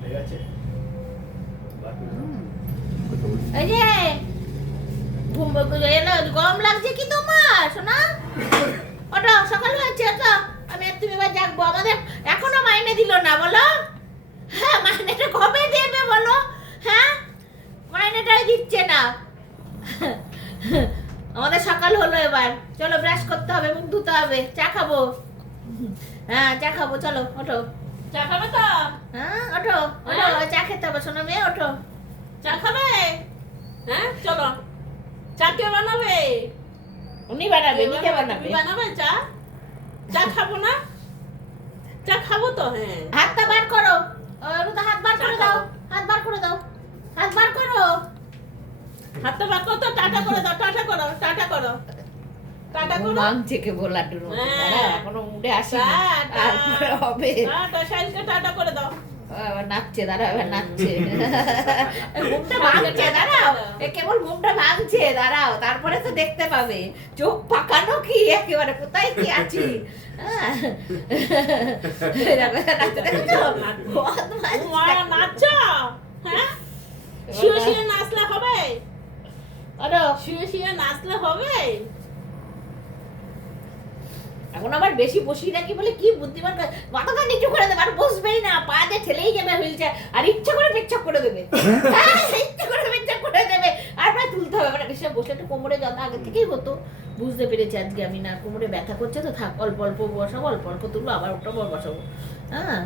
ঠিক আছে এই যে ঘুম এলো, গরম লাগছে কি তোমার সোনা? ওটা সকাল হয়েছে তো, আমি আর তুমি এবার জাগবো। আমাদের এখনো মাইনে দিল না বলো? হ্যাঁ, মাইনেটা কবে দেবে বলো? হ্যাঁ, মাইনেটাই দিচ্ছে না। আমাদের সকাল হলো, এবার চলো ব্রাশ করতে হবে, মুখ ধুতে হবে, চা খাবো। হ্যাঁ, চা খাবো, চলো ওঠো। চা খাবে তো? হ্যাঁ, ওঠো ওঠো, চা খেতে হবে সোনা মেয়ে, ওঠো। চা খাবে? হ্যাঁ চলো। চা কে বানাবে? উনি বানাবে, নিজে বানাবে। তুমি বানাবে চা? চা খাবো না? চা খাবো তো। হ্যাঁ, হাতটা বার করো, রুদা হাত বার করে চা দাও, খাবো। হাত বার করে দাও, হাত বার করো। হাতটা বার করো তো, টাটা করে দাও, টাটা করো, টাটা করো, টাটা করো। মাংছে কে বলাটুর মতো, হ্যাঁ। দাঁড়া, এখনো মুডে আসি টাটা। তারপরে হবে। টাটা, শাইলকে টাটা করে দাও। এবার নাচছে, দাঁড়া, এবার নাচছে। ঘুমটা ভাঙছে, দাঁড়াও, এ কেবল ঘুমটা ভাঙছে, দাঁড়াও, তারপরে তো দেখতে পাবে। চোখ পাকানো কি একেবারে, কোথায় কি আছি। হ্যাঁ। এরকম নাচতে দেখেছো? বদমাশ। মা নাচছো? হ্যাঁ, শুয়ে শুয়ে নাচলে হবে? ওঠো। শুয়ে শুয়ে নাচলে হবে? এখন আবার বেশি বসি নাকি বলে কি বুদ্ধিমান মাথাটা নিচু করে দেবে, আর বসবেই না, পা দিয়ে ঠেলেই যাবে হুইলচেয়ার, আর ইচ্ছা করে পেচ্ছাপ করে দেবে। হ্যাঁ, ইচ্ছা করে পেচ্ছাপ করে দেবে, আর প্রায় তুলতে হবে। মানে বেশি বসলে একটু কোমরে ব্যথা আগে থেকেই হতো, বুঝতে পেরেছি আজকে আমি, না কোমরে ব্যথা করছে তো, থাক অল্প অল্প বসাবো, অল্প অল্প তুলবো, আবার ওটা বসাবো। হ্যাঁ,